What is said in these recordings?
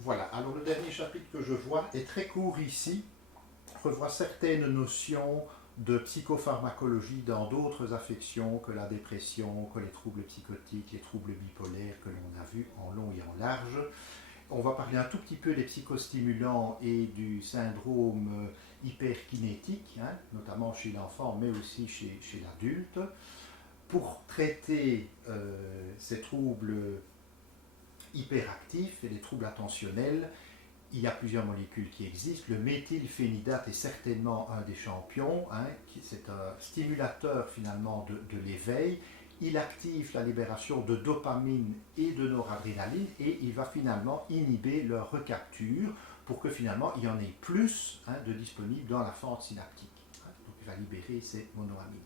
Voilà, alors le dernier chapitre que je vois est très court ici, revoit certaines notions de psychopharmacologie dans d'autres affections que la dépression, que les troubles psychotiques, les troubles bipolaires que l'on a vus en long et en large. On va parler un tout petit peu des psychostimulants et du syndrome hyperkinétique, hein, notamment chez l'enfant, mais aussi chez l'adulte. Pour traiter ces troubles hyperactifs et les troubles attentionnels, il y a plusieurs molécules qui existent. Le méthylphénidate est certainement un des champions. Hein, c'est un stimulateur finalement de l'éveil. Il active la libération de dopamine et de noradrénaline et il va finalement inhiber leur recapture pour que finalement il y en ait plus, hein, de disponibles dans la fente synaptique. Hein, donc il va libérer ces monoamines.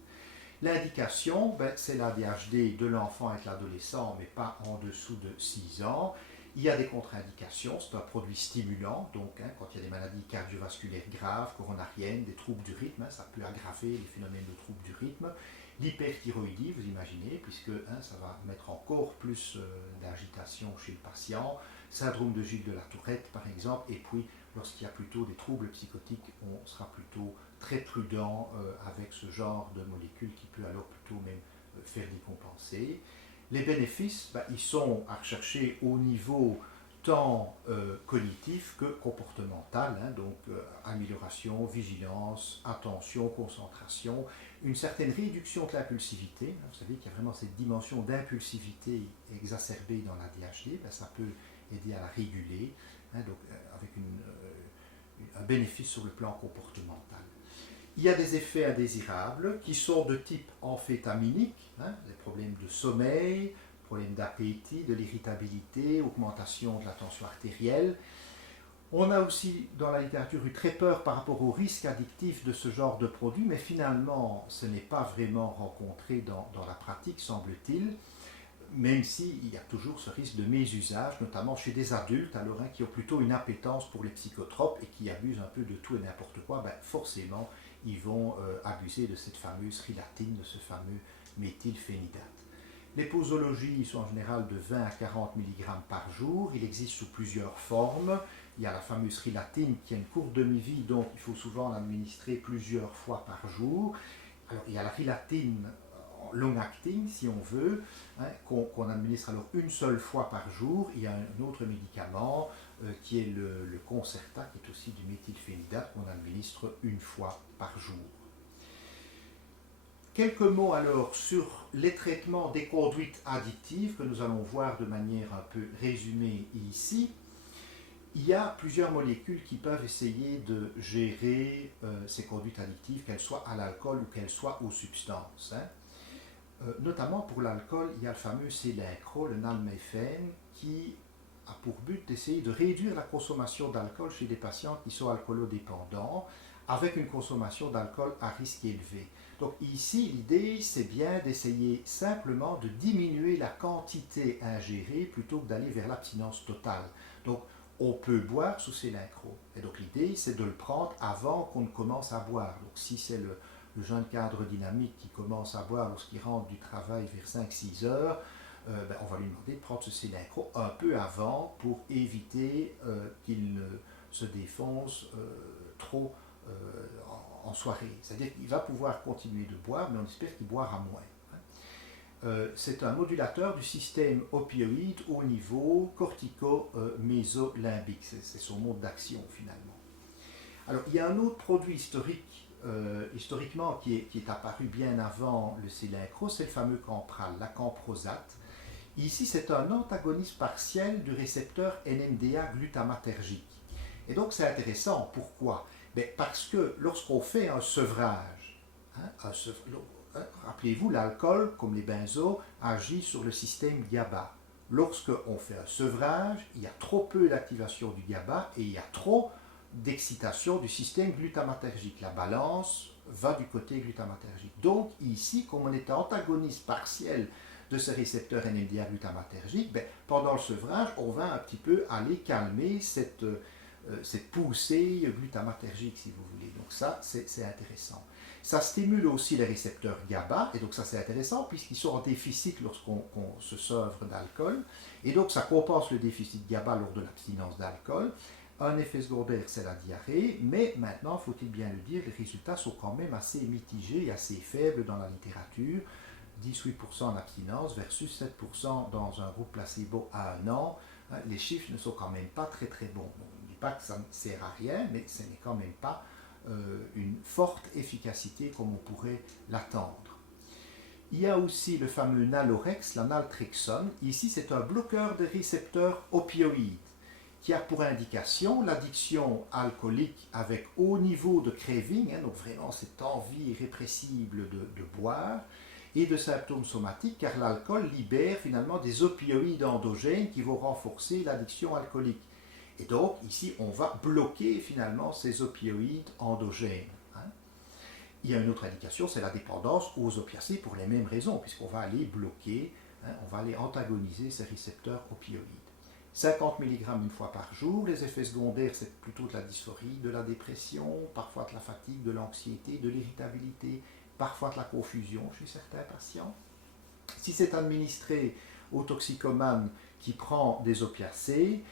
L'indication, c'est l'ADHD de l'enfant avec l'adolescent, mais pas en dessous de 6 ans. Il y a des contre-indications, c'est un produit stimulant, donc hein, quand il y a des maladies cardiovasculaires graves, coronariennes, des troubles du rythme, hein, ça peut aggraver les phénomènes de troubles du rythme. L'hyperthyroïdie, vous imaginez, puisque hein, ça va mettre encore plus d'agitation chez le patient. Syndrome de Gilles de la Tourette, par exemple, et puis lorsqu'il y a plutôt des troubles psychotiques, on sera plutôt très prudent avec ce genre de molécules qui peut alors plutôt même faire décompenser. Les bénéfices, ils sont à rechercher au niveau tant cognitif que comportemental, hein, donc amélioration, vigilance, attention, concentration, une certaine réduction de l'impulsivité. Vous savez qu'il y a vraiment cette dimension d'impulsivité exacerbée dans l'ADHD, ça peut aider à la réguler, hein, donc avec un bénéfice sur le plan comportemental. Il y a des effets indésirables qui sont de type amphétaminique, hein, des problèmes de sommeil, problèmes d'appétit, de l'irritabilité, augmentation de la tension artérielle. On a aussi dans la littérature eu très peur par rapport au risque addictif de ce genre de produit, mais finalement ce n'est pas vraiment rencontré dans la pratique, semble-t-il, même s'il y a toujours ce risque de mésusage, notamment chez des adultes alors, hein, qui ont plutôt une appétence pour les psychotropes et qui abusent un peu de tout et n'importe quoi, forcément ils vont abuser de cette fameuse rilatine, de ce fameux méthylphénidate. Les posologies sont en général de 20 à 40 mg par jour. Il existe sous plusieurs formes. Il y a la fameuse rilatine qui a une courte demi-vie, donc il faut souvent l'administrer plusieurs fois par jour. Alors, il y a la rilatine long-acting, si on veut, hein, qu'on administre alors une seule fois par jour. Il y a un autre médicament qui est le Concerta, qui est aussi du méthylphénidate, qu'on administre une fois par jour. Quelques mots alors sur les traitements des conduites addictives que nous allons voir de manière un peu résumée ici. Il y a plusieurs molécules qui peuvent essayer de gérer ces conduites addictives, qu'elles soient à l'alcool ou qu'elles soient aux substances. Hein. Notamment pour l'alcool, il y a le fameux Celincro, le nalméphène, qui a pour but d'essayer de réduire la consommation d'alcool chez des patients qui sont alcoolodépendants, avec une consommation d'alcool à risque élevé. Donc ici, l'idée, c'est bien d'essayer simplement de diminuer la quantité ingérée plutôt que d'aller vers l'abstinence totale. Donc on peut boire sous Celincro. Et donc l'idée, c'est de le prendre avant qu'on ne commence à boire. Donc si c'est le jeune cadre dynamique qui commence à boire lorsqu'il rentre du travail vers 5-6 heures, on va lui demander de prendre ce Celincro un peu avant pour éviter qu'il ne se défonce trop en soirée. C'est-à-dire qu'il va pouvoir continuer de boire, mais on espère qu'il boira moins. C'est un modulateur du système opioïde au niveau cortico-mésolimbique. C'est son mode d'action finalement. Alors il y a un autre produit historiquement qui est apparu bien avant le Celincro, c'est le fameux Campral, la camprosate. Ici, c'est un antagoniste partiel du récepteur NMDA glutamatergique. Et donc, c'est intéressant. Pourquoi? Parce que lorsqu'on fait un sevrage, rappelez-vous, l'alcool, comme les benzos, agit sur le système GABA. Lorsqu'on fait un sevrage, il y a trop peu d'activation du GABA et il y a trop d'excitation du système glutamatergique. La balance va du côté glutamatergique. Donc ici, comme on est antagoniste partiel de ce récepteur NMDA glutamatergique, pendant le sevrage, on va un petit peu aller calmer cette poussée glutamatergique, si vous voulez. Donc ça, c'est intéressant. Ça stimule aussi les récepteurs GABA, et donc ça c'est intéressant puisqu'ils sont en déficit lorsqu'on se sevre d'alcool, et donc ça compense le déficit GABA lors de l'abstinence d'alcool. Un effet secondaire, c'est la diarrhée, mais maintenant, faut-il bien le dire, les résultats sont quand même assez mitigés et assez faibles dans la littérature. 18% en abstinence versus 7% dans un groupe placebo à 1 an. Les chiffres ne sont quand même pas très très bons. Bon, je ne dis pas que ça ne sert à rien, mais ce n'est quand même pas une forte efficacité comme on pourrait l'attendre. Il y a aussi le fameux nalorex, la naltrexone. Ici, c'est un bloqueur des récepteurs opioïdes qui a pour indication l'addiction alcoolique avec haut niveau de craving, donc vraiment cette envie irrépressible de boire, et de symptômes somatiques, car l'alcool libère finalement des opioïdes endogènes qui vont renforcer l'addiction alcoolique. Et donc, ici, on va bloquer finalement ces opioïdes endogènes. Il y a une autre indication, c'est la dépendance aux opiacés pour les mêmes raisons, puisqu'on va aller bloquer, on va aller antagoniser ces récepteurs opioïdes. 50 mg une fois par jour, les effets secondaires, c'est plutôt de la dysphorie, de la dépression, parfois de la fatigue, de l'anxiété, de l'irritabilité, parfois de la confusion chez certains patients. Si c'est administré au toxicomane qui prend des opiacés,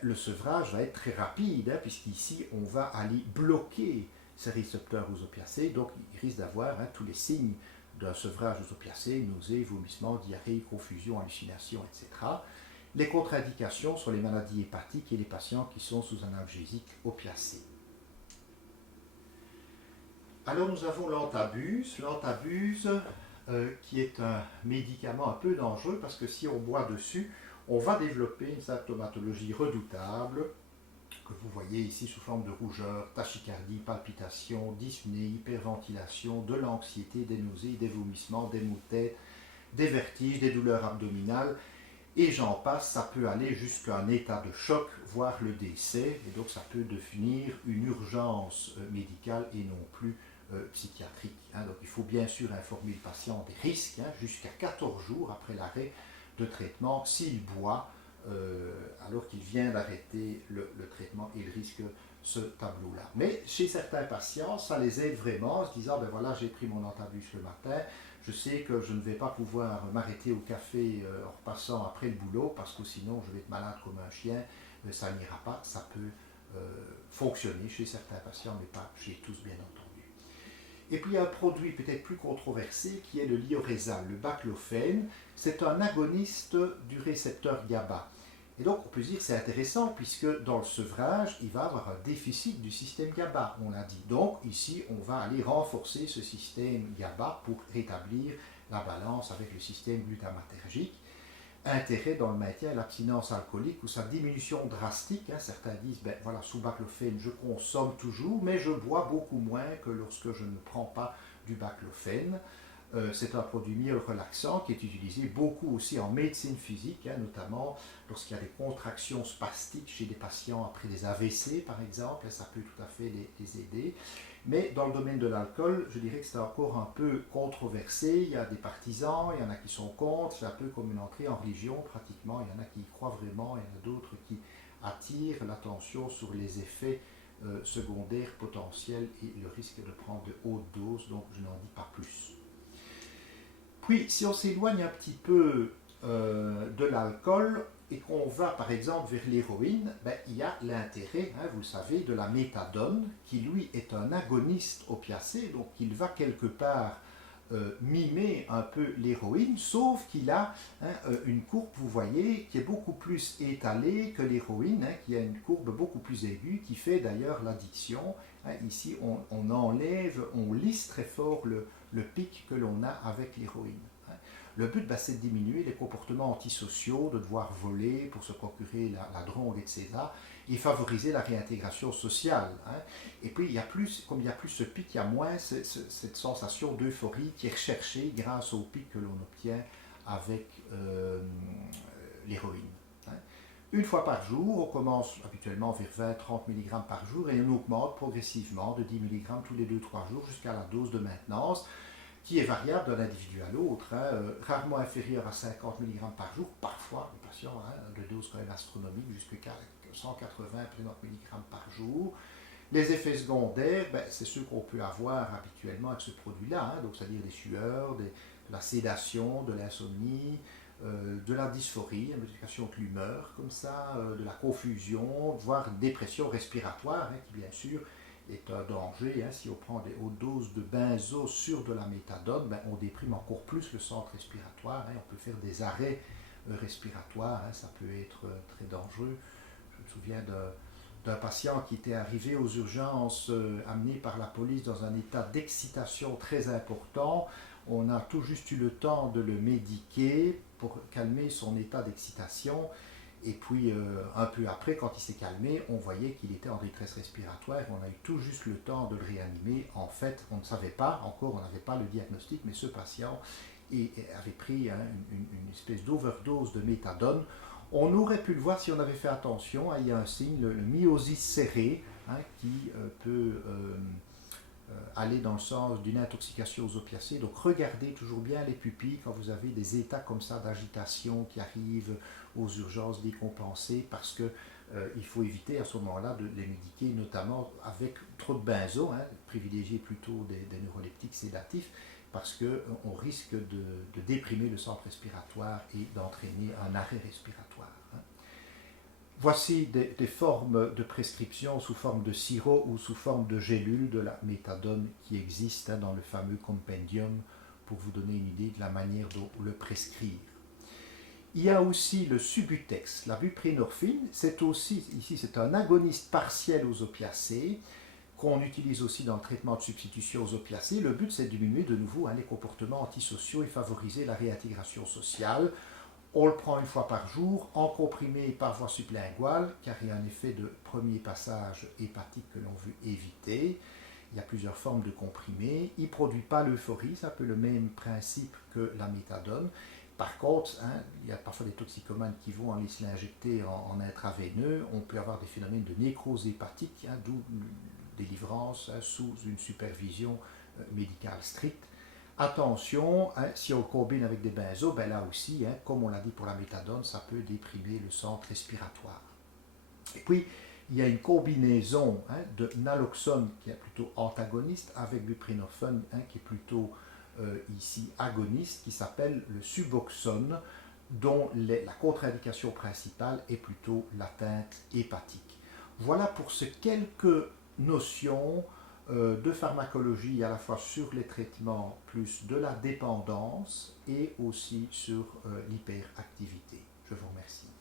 le sevrage va être très rapide, puisqu'ici on va aller bloquer ces récepteurs aux opiacés, donc il risque d'avoir tous les signes d'un sevrage aux opiacés, nausées, vomissements, diarrhée, confusion, hallucinations, etc. Les contre-indications sont les maladies hépatiques et les patients qui sont sous analgésique opiacé. Alors nous avons l'antabuse. L'antabuse qui est un médicament un peu dangereux parce que si on boit dessus, on va développer une symptomatologie redoutable que vous voyez ici sous forme de rougeur, tachycardie, palpitations, dyspnée, hyperventilation, de l'anxiété, des nausées, des vomissements, des maux de tête, des vertiges, des douleurs abdominales. Et j'en passe, ça peut aller jusqu'à un état de choc, voire le décès, et donc ça peut devenir une urgence médicale et non plus psychiatrique. Donc il faut bien sûr informer le patient des risques, jusqu'à 14 jours après l'arrêt de traitement, s'il boit alors qu'il vient d'arrêter le traitement, il risque ce tableau-là. Mais chez certains patients, ça les aide vraiment en se disant, voilà, j'ai pris mon antabus le matin, je sais que je ne vais pas pouvoir m'arrêter au café en repassant après le boulot parce que sinon je vais être malade comme un chien, ça n'ira pas. Ça peut fonctionner chez certains patients, mais pas chez tous bien entendu. Et puis il y a un produit peut-être plus controversé qui est le lioresal, le baclofène. C'est un agoniste du récepteur GABA. Et donc on peut dire que c'est intéressant puisque dans le sevrage, il va avoir un déficit du système GABA, on l'a dit. Donc ici, on va aller renforcer ce système GABA pour rétablir la balance avec le système glutamatergique. Intérêt dans le maintien de l'abstinence alcoolique ou sa diminution drastique. Certains disent, sous baclofène, je consomme toujours, mais je bois beaucoup moins que lorsque je ne prends pas du baclofène. C'est un produit myorelaxant qui est utilisé beaucoup aussi en médecine physique, notamment lorsqu'il y a des contractions spastiques chez des patients après des AVC par exemple, ça peut tout à fait les aider. Mais dans le domaine de l'alcool, je dirais que c'est encore un peu controversé, il y a des partisans, il y en a qui sont contre, c'est un peu comme une entrée en religion pratiquement, il y en a qui y croient vraiment, il y en a d'autres qui attirent l'attention sur les effets secondaires potentiels et le risque de prendre de hautes doses, donc je n'en dis pas plus. Puis, si on s'éloigne un petit peu de l'alcool et qu'on va par exemple vers l'héroïne, il y a l'intérêt, vous le savez, de la méthadone, qui lui est un agoniste opiacé, donc il va quelque part mimer un peu l'héroïne, sauf qu'il a une courbe, vous voyez, qui est beaucoup plus étalée que l'héroïne, qui a une courbe beaucoup plus aiguë, qui fait d'ailleurs l'addiction. Ici, on enlève, on lisse très fort le pic que l'on a avec l'héroïne. Le but, c'est de diminuer les comportements antisociaux, de devoir voler pour se procurer la drogue, etc. et favoriser la réintégration sociale. Et puis, comme il y a plus ce pic, il y a moins cette sensation d'euphorie qui est recherchée grâce au pic que l'on obtient avec l'héroïne. Une fois par jour, on commence habituellement vers 20-30 mg par jour et on augmente progressivement de 10 mg tous les 2-3 jours jusqu'à la dose de maintenance qui est variable d'un individu à l'autre, rarement inférieure à 50 mg par jour, parfois, les patients de doses quand même astronomiques, jusqu'à 180 mg par jour. Les effets secondaires, c'est ceux qu'on peut avoir habituellement avec ce produit-là, donc c'est-à-dire des sueurs, de la sédation, de l'insomnie, de la dysphorie, une modification de l'humeur comme ça, de la confusion, voire dépression respiratoire, qui bien sûr est un danger. Si on prend des hautes doses de benzo sur de la méthadone, on déprime encore plus le centre respiratoire, on peut faire des arrêts respiratoires, ça peut être très dangereux. Je me souviens d'un patient qui était arrivé aux urgences amené par la police dans un état d'excitation très important. On a tout juste eu le temps de le médiquer pour calmer son état d'excitation. Et puis, un peu après, quand il s'est calmé, on voyait qu'il était en détresse respiratoire. On a eu tout juste le temps de le réanimer. En fait, on ne savait pas, encore, on n'avait pas le diagnostic, mais ce patient avait pris une espèce d'overdose de méthadone. On aurait pu le voir si on avait fait attention. Il y a un signe, le myosis serré, qui peut aller dans le sens d'une intoxication aux opiacés. Donc regardez toujours bien les pupilles quand vous avez des états comme ça d'agitation qui arrivent aux urgences décompensées, parce que il faut éviter à ce moment-là de les médiquer, notamment avec trop de benzo, privilégier plutôt des neuroleptiques sédatifs, parce qu'on risque de déprimer le centre respiratoire et d'entraîner un arrêt respiratoire. Voici des formes de prescription sous forme de sirop ou sous forme de gélule de la méthadone qui existent dans le fameux compendium, pour vous donner une idée de la manière dont le prescrire. Il y a aussi le Subutex, la buprenorphine. C'est aussi, ici, c'est un agoniste partiel aux opiacés qu'on utilise aussi dans le traitement de substitution aux opiacés. Le but, c'est de diminuer de nouveau les comportements antisociaux et favoriser la réintégration sociale. On le prend une fois par jour, en comprimé par voie sublinguale, car il y a un effet de premier passage hépatique que l'on veut éviter. Il y a plusieurs formes de comprimés. Il ne produit pas l'euphorie, c'est un peu le même principe que la méthadone. Par contre, il y a parfois des toxicomanes qui vont aller se l'injecter en intraveineux. On peut avoir des phénomènes de nécrose hépatique, d'où délivrance sous une supervision médicale stricte. Attention, si on le combine avec des benzos, là aussi, comme on l'a dit pour la méthadone, ça peut déprimer le centre respiratoire. Et puis, il y a une combinaison de naloxone qui est plutôt antagoniste avec buprenorphine qui est plutôt ici agoniste, qui s'appelle le Suboxone, dont la contre-indication principale est plutôt l'atteinte hépatique. Voilà pour ces quelques notions de pharmacologie à la fois sur les traitements plus de la dépendance et aussi sur l'hyperactivité. Je vous remercie.